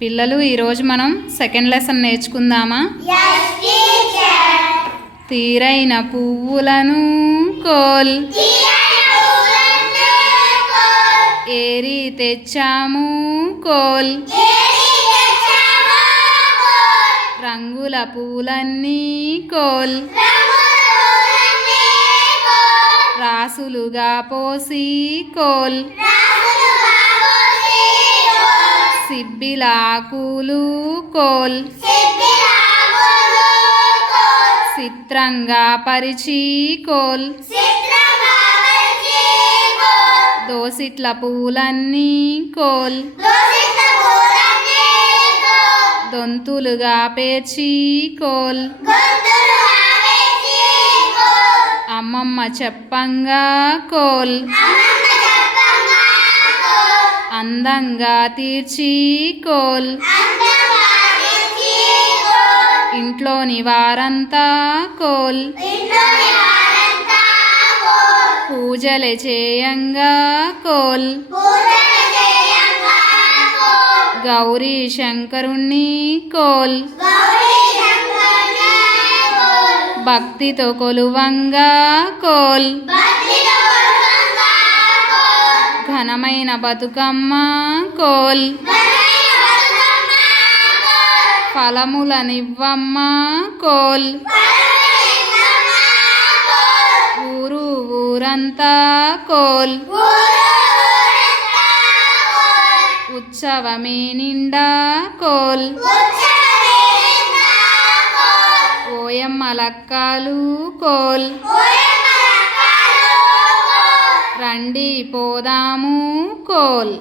పిల్లలు ఈరోజు మనం సెకండ్ లెసన్ నేర్చుకుందామా. తీరైన పువ్వులను కోల్. ఏరి తెచ్చాము కోల్. రంగుల పూలన్నీ కోల్. రాసులుగా పోసి కోల్. సిబ్బిలాకులు కోల్. చిత్రంగా పరిచి కోల్. దోసిట్ల పూలన్నీ కోల్. దొంతులుగా పేర్చి కోల్. అమ్మమ్మ చెప్పంగా కోల్. అందంగా తీర్చి కోల్ ఇంట్లోని వారంతా కోల్. పూజలు చేయంగా కోల్. గౌరీ శంకరుణ్ణి కోల్. భక్తితో కొలువంగా కోల్. ఘనమైన బతుకమ్మ కోల్. ఫలములనివ్వమ్మ కోల్. ఊరు ఊరంతా కోల్. ఉత్సవమే నిండా కోల్. ఓయమ్మ లక్కాలు కోల్. రండి పోదాము కోల్.